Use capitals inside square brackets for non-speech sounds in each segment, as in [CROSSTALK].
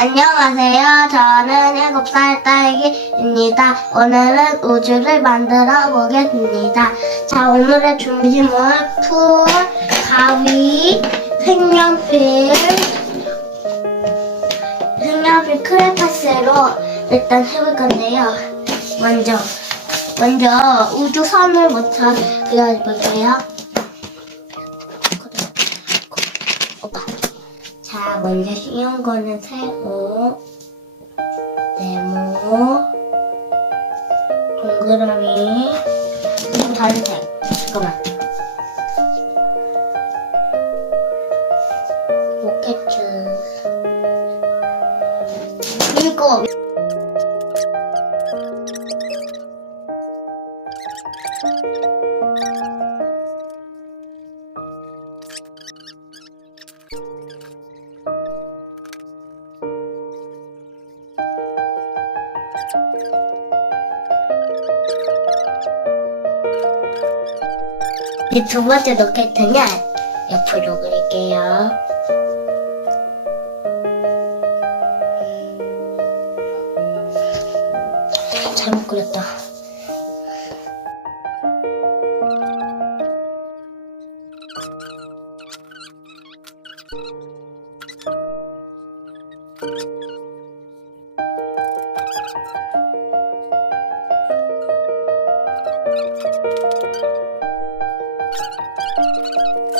안녕하세요. 저는 7살 딸기입니다. 오늘은 우주를 만들어 보겠습니다. 자, 오늘의 준비물, 풀, 가위, 색연필, 색연필 크레파스로 일단 해볼 건데요. 먼저, 먼저 우주선을부터 그려볼게요. 자, 먼저 쉬운 거는 세고, 네모, 동그라미, 그리고 다른 색. 잠깐만. 로켓. 그리고, 이제 두 번째 로켓은요, 옆으로 그릴게요. 잘못 그렸다.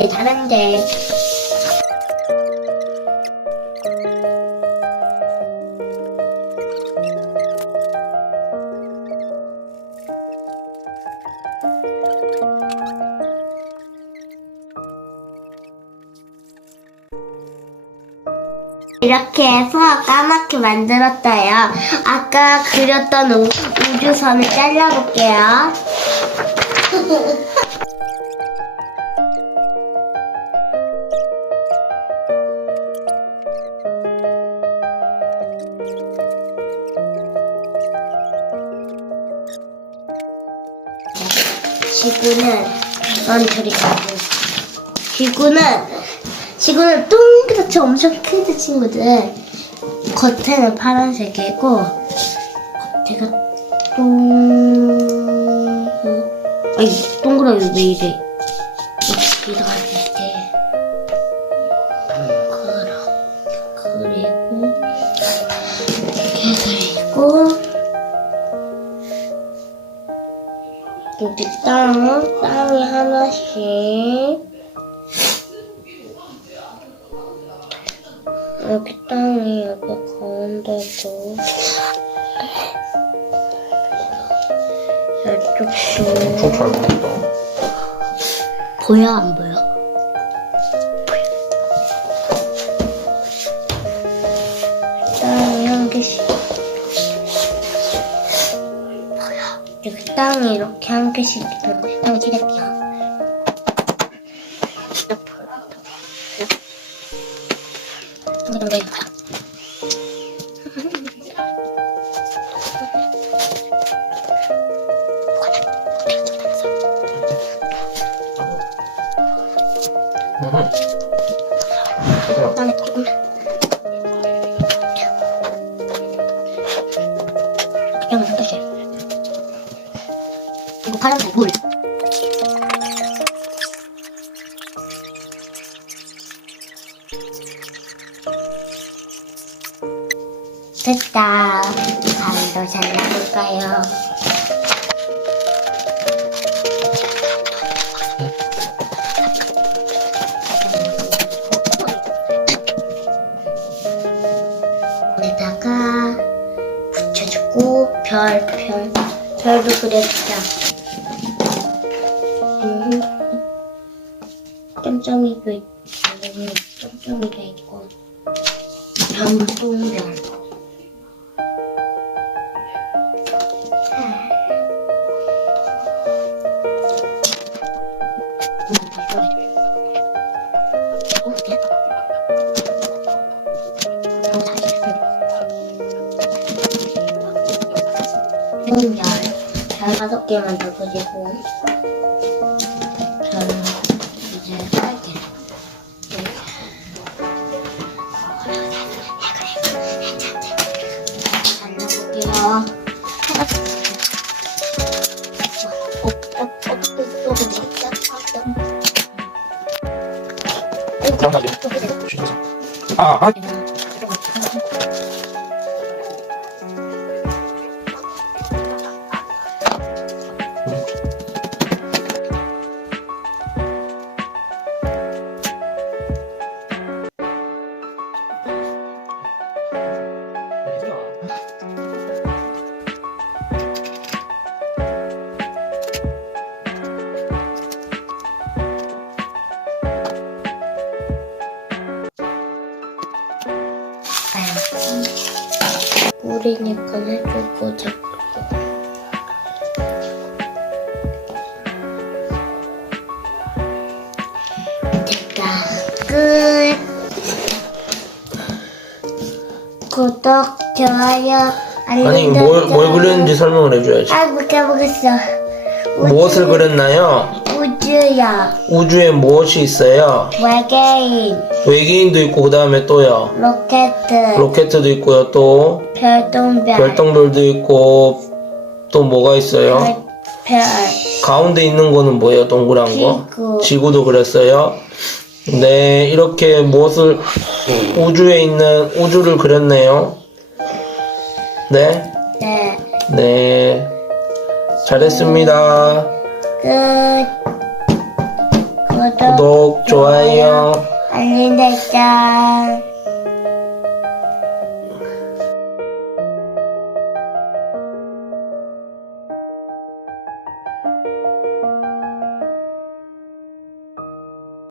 네, 잘한데. 이렇게 해서 까맣게 만들었어요. 아까 그렸던 우- 우주선을 잘라볼게요. [LAUGHS] 지구는 넌 저리 가고 지구는 지구는 동그랗게 엄청 크죠 친구들. 겉에는 파란색이고 겉에가 동 아이 동그라미 왜 이래? 비 땅, 땅이 하나씩. 여기 땅이 여기 가운데도. 이쪽도. 보인다. 보여, 안? 보여. 땅이 이렇게 한 개씩 있는. 이거 정도 해볼까요? 땅에 조금. 됐다. 감도 잘라볼까요? 여기다가 붙여주고 별, 별, 별도 그려주자. 음, 점점이도 있고, 점점이도 있고, 병동별. 별, 별 다섯 개만 더 그리고 별 이제 팔개 잘라볼게요 아, 아. 물이니까 해주고 자꾸. 됐다. 끝. 구독, 좋아요, 알림 아니 뭘, 뭘 설정. 그렸는지 설명을 해줘야지. 아, 못 해보겠어. 무엇을 그렸나요? 우주야, 우주에 무엇이 있어요? 외계인, 외계인도 있고 그 다음에 또요. 로켓, 로켓도 있고요. 또 별똥별, 별똥별도 있고 또 뭐가 있어요? 별, 별, 가운데 있는 거는 뭐예요? 동그란 거? 지구. 지구도 그렸어요. 네, 이렇게 무엇을 우주에 있는 우주를 그렸네요. 네, 네, 네, 잘했습니다. 끝. 구독, 좋아요. 알림 설정.